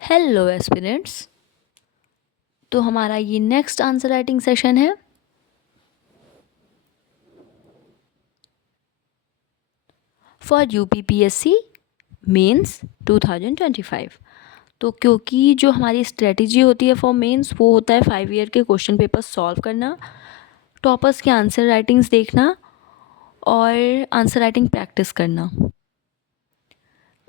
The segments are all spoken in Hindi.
Hello aspirants. तो हमारा ये नेक्स्ट आंसर राइटिंग सेशन है फॉर यूपीपीएससी मेंस 2025। तो क्योंकि जो हमारी स्ट्रेटजी होती है फॉर मेंस वो होता है 5 ईयर के क्वेश्चन पेपर सॉल्व करना, टॉपर्स के आंसर राइटिंग्स देखना और आंसर राइटिंग प्रैक्टिस करना।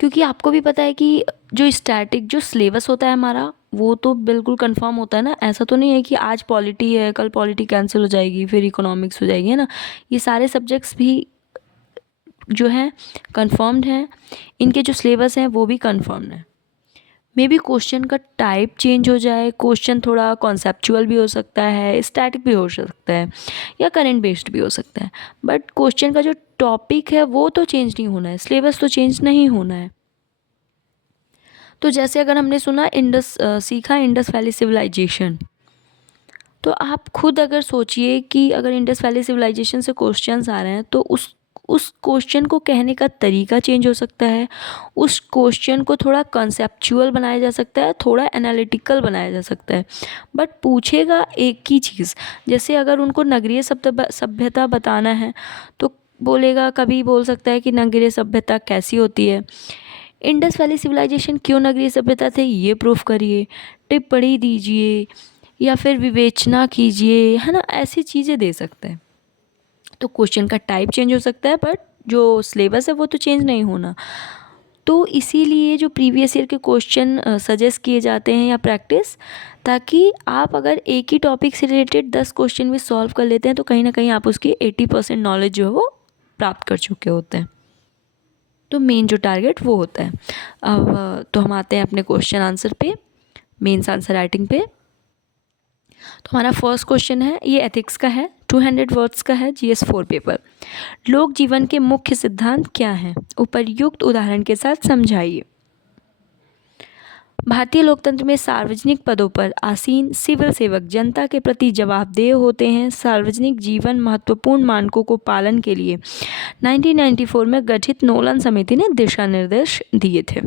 क्योंकि आपको भी पता है कि जो स्टैटिक जो सिलेबस होता है हमारा वो तो बिल्कुल कंफर्म होता है ना। ऐसा तो नहीं है कि आज पॉलिटी है कल पॉलिटी कैंसिल हो जाएगी फिर इकोनॉमिक्स हो जाएगी, है ना। ये सारे सब्जेक्ट्स भी जो हैं कंफर्म्ड हैं, इनके जो सिलेबस हैं वो भी कंफर्म्ड है। मे बी क्वेश्चन का टाइप चेंज हो जाए, क्वेश्चन थोड़ा कॉन्सेप्चुअल भी हो सकता है, स्टैटिक भी हो सकता है या करंट बेस्ड भी हो सकता है, बट क्वेश्चन का जो टॉपिक है वो तो चेंज नहीं होना है, सिलेबस तो चेंज नहीं होना है। तो जैसे अगर हमने सुना सीखा इंडस वैली सिविलाइजेशन, तो आप खुद अगर सोचिए कि अगर इंडस वैली सिविलाइजेशन से क्वेश्चंस आ रहे हैं तो उस क्वेश्चन को कहने का तरीका चेंज हो सकता है, उस क्वेश्चन को थोड़ा कॉन्सेप्चुअल बनाया जा सकता है, थोड़ा एनालिटिकल बनाया जा सकता है, बट पूछेगा एक ही चीज़। जैसे अगर उनको नगरीय सभ्यता बताना है तो बोलेगा, कभी बोल सकता है कि नगरीय सभ्यता कैसी होती है, इंडस वैली सिविलाइजेशन क्यों नगरीय सभ्यता थे ये प्रूफ करिए, टिप्पणी दीजिए या फिर विवेचना कीजिए, है ना। ऐसी चीज़ें दे सकते हैं। तो क्वेश्चन का टाइप चेंज हो सकता है बट जो सिलेबस है वो तो चेंज नहीं होना। तो इसीलिए जो प्रीवियस ईयर के क्वेश्चन सजेस्ट किए जाते हैं या प्रैक्टिस, ताकि आप अगर एक ही टॉपिक से रिलेटेड 10 क्वेश्चन भी सॉल्व कर लेते हैं तो कहीं ना कहीं आप उसकी 80% नॉलेज जो है वो प्राप्त कर चुके होते हैं। तो मेन जो टारगेट वो होता है। अब तो हम आते हैं अपने क्वेश्चन आंसर पे, मेंस आंसर राइटिंग पे। तो हमारा फर्स्ट क्वेश्चन है, ये एथिक्स का है, 200 वर्ड्स का है, GS4 पेपर। लोक जीवन के मुख्य सिद्धांत क्या हैं, उपर्युक्त उदाहरण के साथ समझाइए। भारतीय लोकतंत्र में सार्वजनिक पदों पर आसीन सिविल सेवक जनता के प्रति जवाबदेह होते हैं। सार्वजनिक जीवन महत्वपूर्ण मानकों को पालन के लिए 1994 में गठित नोलन समिति ने दिशा निर्देश दिए थे।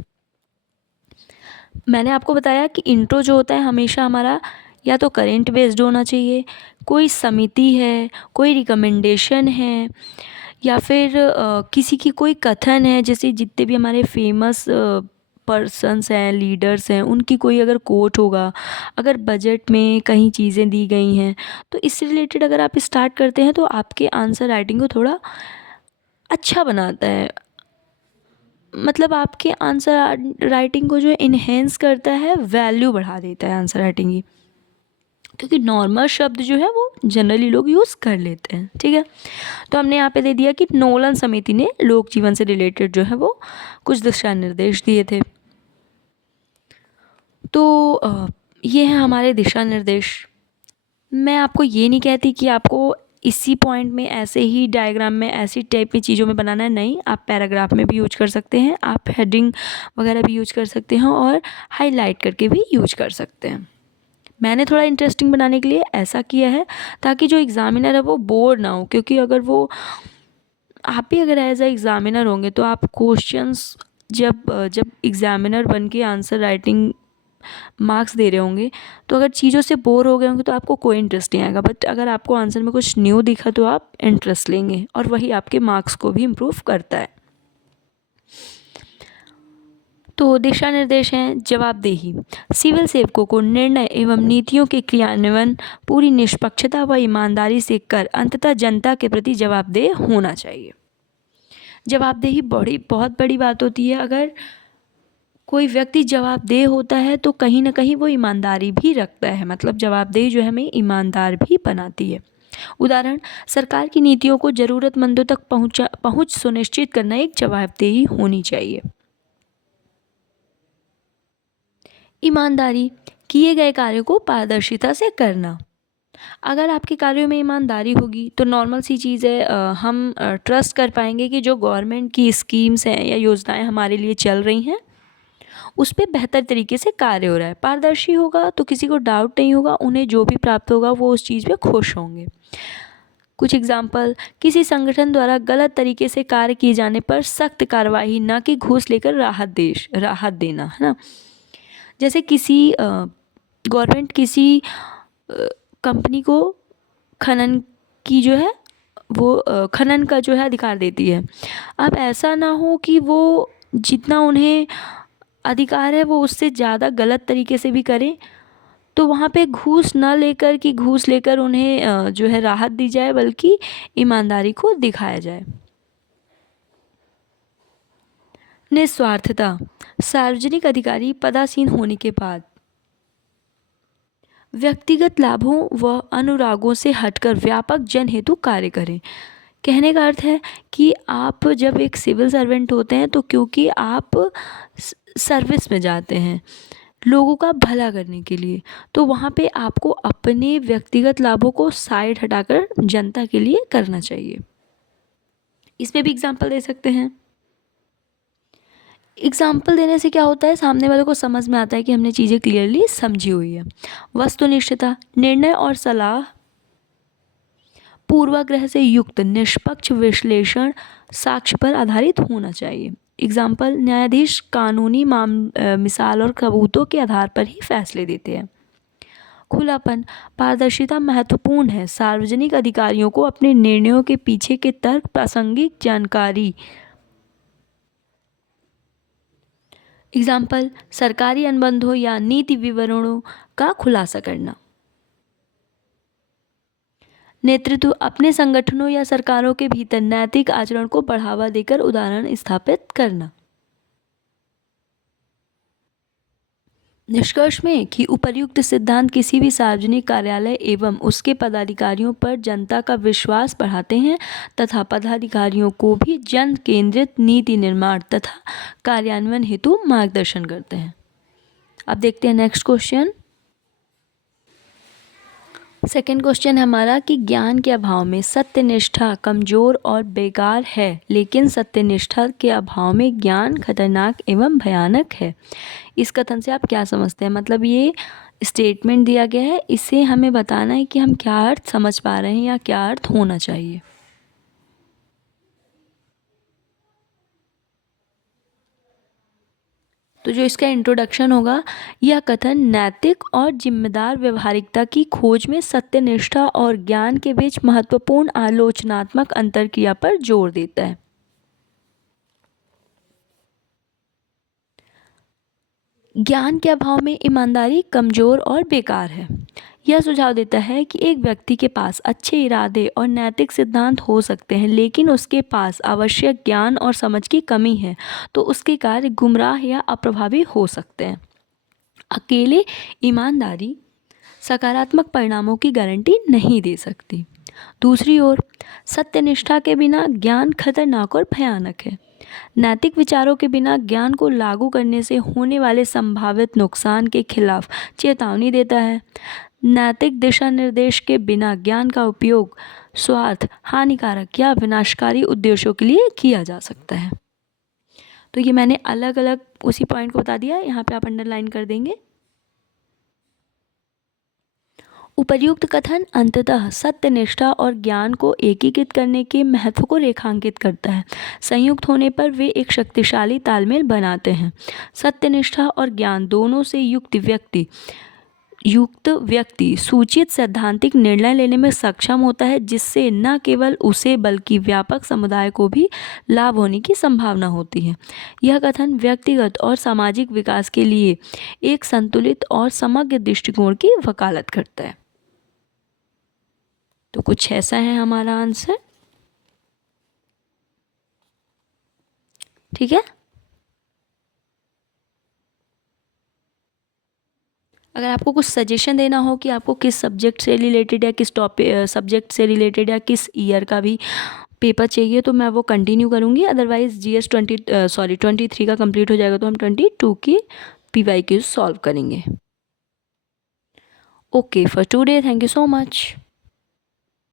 मैंने आपको बताया कि इंट्रो जो होता है हमेशा हमारा या तो करेंट बेस्ड होना चाहिए, कोई समिति है, कोई रिकमेंडेशन है, या फिर किसी की कोई कथन है, जैसे जितने भी हमारे फेमस पर्सन्स हैं, लीडर्स हैं, उनकी कोई अगर कोट होगा, अगर बजट में कहीं चीज़ें दी गई हैं, तो इससे रिलेटेड अगर आप स्टार्ट करते हैं तो आपके आंसर राइटिंग को थोड़ा अच्छा बनाता है। मतलब आपके आंसर राइटिंग को जो इन्हेंस करता है, वैल्यू बढ़ा देता है आंसर राइटिंग की, क्योंकि नॉर्मल शब्द जो है वो जनरली लोग यूज़ कर लेते हैं। ठीक है, तो हमने यहाँ पे दे दिया कि नोलन समिति ने लोक जीवन से रिलेटेड जो है वो कुछ दिशा निर्देश दिए थे। तो ये हैं हमारे दिशा निर्देश। मैं आपको ये नहीं कहती कि आपको इसी पॉइंट में ऐसे ही डायग्राम में ऐसी टाइप की चीज़ों में बनाना है, नहीं, आप पैराग्राफ में भी यूज कर सकते हैं, आप हेडिंग वगैरह भी यूज कर सकते हैं और हाईलाइट करके भी यूज कर सकते हैं। मैंने थोड़ा इंटरेस्टिंग बनाने के लिए ऐसा किया है ताकि जो एग्ज़ामिनर है वो बोर ना हो, क्योंकि अगर वो आप भी अगर एज अ एग्ज़ामिनर होंगे तो आप क्वेश्चंस जब जब एग्ज़ामिनर बन के आंसर राइटिंग मार्क्स दे रहे होंगे तो अगर चीज़ों से बोर हो गए होंगे तो आपको कोई इंटरेस्ट नहीं आएगा, बट अगर आपको आंसर में कुछ न्यू दिखा तो आप इंटरेस्ट लेंगे और वही आपके मार्क्स को भी इम्प्रूव करता है। तो दिशा निर्देश हैं, जवाबदेही। सिविल सेवकों को निर्णय एवं नीतियों के क्रियान्वयन पूरी निष्पक्षता व ईमानदारी से कर अंततः जनता के प्रति जवाबदेह होना चाहिए। जवाबदेही बहुत बड़ी बात होती है। अगर कोई व्यक्ति जवाबदेह होता है तो कहीं ना कहीं वो ईमानदारी भी रखता है, मतलब जवाबदेही जो है हमें ईमानदार भी बनाती है। उदाहरण, सरकार की नीतियों को ज़रूरतमंदों तक पहुँच सुनिश्चित करना एक जवाबदेही होनी चाहिए। ईमानदारी, किए गए कार्यों को पारदर्शिता से करना। अगर आपके कार्यों में ईमानदारी होगी तो नॉर्मल सी चीज़ है, हम ट्रस्ट कर पाएंगे कि जो गवर्नमेंट की स्कीम्स हैं या योजनाएं हमारे लिए चल रही हैं उस पर बेहतर तरीके से कार्य हो रहा है। पारदर्शी होगा तो किसी को डाउट नहीं होगा, उन्हें जो भी प्राप्त होगा वो उस चीज़ पे खुश होंगे। कुछ एग्जाम्पल, किसी संगठन द्वारा गलत तरीके से कार्य किए जाने पर सख्त कार्रवाई, ना कि घूस लेकर राहत देना, है ना। जैसे किसी गवर्नमेंट किसी कंपनी को खनन की जो है वो खनन का जो है अधिकार देती है। अब ऐसा ना हो कि वो जितना उन्हें अधिकार है वो उससे ज़्यादा गलत तरीके से भी करें, तो वहाँ पे घूस ना लेकर कि घूस लेकर उन्हें जो है राहत दी जाए, बल्कि ईमानदारी को दिखाया जाए। निस्वार्थता, सार्वजनिक अधिकारी पदासीन होने के बाद व्यक्तिगत लाभों व अनुरागों से हटकर व्यापक जन हेतु कार्य करें। कहने का अर्थ है कि आप जब एक सिविल सर्वेंट होते हैं तो क्योंकि आप सर्विस में जाते हैं लोगों का भला करने के लिए, तो वहाँ पे आपको अपने व्यक्तिगत लाभों को साइड हटाकर जनता के लिए करना चाहिए। इस पे भी एग्जाम्पल दे सकते हैं। एग्जाम्पल देने से क्या होता है, सामने वाले को समझ में आता है कि हमने चीज़ें क्लियरली समझी हुई है। वस्तुनिष्ठता, निर्णय और सलाह पूर्वाग्रह से युक्त निष्पक्ष विश्लेषण साक्ष्य पर आधारित होना चाहिए। एग्जाम्पल, न्यायाधीश कानूनी मिसाल और सबूतों के आधार पर ही फैसले देते हैं। खुलापन, पारदर्शिता महत्वपूर्ण है। सार्वजनिक अधिकारियों को अपने निर्णयों के पीछे के तर्क, प्रासंगिक जानकारी। एग्जाम्पल, सरकारी अनुबंधों या नीति विवरणों का खुलासा करना। नेतृत्व, अपने संगठनों या सरकारों के भीतर नैतिक आचरण को बढ़ावा देकर उदाहरण स्थापित करना। निष्कर्ष में कि उपर्युक्त सिद्धांत किसी भी सार्वजनिक कार्यालय एवं उसके पदाधिकारियों पर जनता का विश्वास बढ़ाते हैं तथा पदाधिकारियों को भी जन केंद्रित नीति निर्माण तथा कार्यान्वयन हेतु मार्गदर्शन करते हैं। अब देखते हैं नेक्स्ट क्वेश्चन। सेकेंड क्वेश्चन है हमारा कि ज्ञान के अभाव में सत्यनिष्ठा कमजोर और बेकार है, लेकिन सत्यनिष्ठा के अभाव में ज्ञान खतरनाक एवं भयानक है। इस कथन से आप क्या समझते हैं? मतलब ये स्टेटमेंट दिया गया है, इससे हमें बताना है कि हम क्या अर्थ समझ पा रहे हैं या क्या अर्थ होना चाहिए। तो जो इसका इंट्रोडक्शन होगा, यह कथन नैतिक और जिम्मेदार व्यवहारिकता की खोज में सत्यनिष्ठा और ज्ञान के बीच महत्वपूर्ण आलोचनात्मक अंतरक्रिया पर जोर देता है। ज्ञान के अभाव में ईमानदारी कमजोर और बेकार है। यह सुझाव देता है कि एक व्यक्ति के पास अच्छे इरादे और नैतिक सिद्धांत हो सकते हैं, लेकिन उसके पास आवश्यक ज्ञान और समझ की कमी है, तो उसके कार्य गुमराह या अप्रभावी हो सकते हैं। अकेले ईमानदारी सकारात्मक परिणामों की गारंटी नहीं दे सकती। दूसरी ओर सत्यनिष्ठा के बिना ज्ञान खतरनाक और भयानक है। नैतिक विचारों के बिना ज्ञान को लागू करने से होने वाले संभावित नुकसान के खिलाफ चेतावनी देता है। नैतिक दिशा निर्देश के बिना ज्ञान का उपयोग स्वार्थ, हानिकारक या विनाशकारी उद्देश्यों के लिए किया जा सकता है। तो ये मैंने अलग अलग उसी पॉइंट को बता दिया, यहाँ पे आप अंडरलाइन कर देंगे। उपर्युक्त कथन अंततः सत्यनिष्ठा और ज्ञान को एकीकृत करने के महत्व को रेखांकित करता है। संयुक्त होने पर वे एक शक्तिशाली तालमेल बनाते हैं। सत्यनिष्ठा और ज्ञान दोनों से युक्त व्यक्ति सूचित सैद्धांतिक निर्णय लेने में सक्षम होता है, जिससे न केवल उसे बल्कि व्यापक समुदाय को भी लाभ होने की संभावना होती है। यह कथन व्यक्तिगत और सामाजिक विकास के लिए एक संतुलित और समग्र दृष्टिकोण की वकालत करता है। तो कुछ ऐसा है हमारा आंसर। ठीक है, अगर आपको कुछ सजेशन देना हो कि आपको किस सब्जेक्ट से रिलेटेड या किस टॉपिक सब्जेक्ट से रिलेटेड या किस ईयर का भी पेपर चाहिए, तो मैं वो कंटिन्यू करूँगी। अदरवाइज़ GS 23 का कंप्लीट हो जाएगा तो हम 22 की PYQ सॉल्व करेंगे। Okay, for today thank you so much.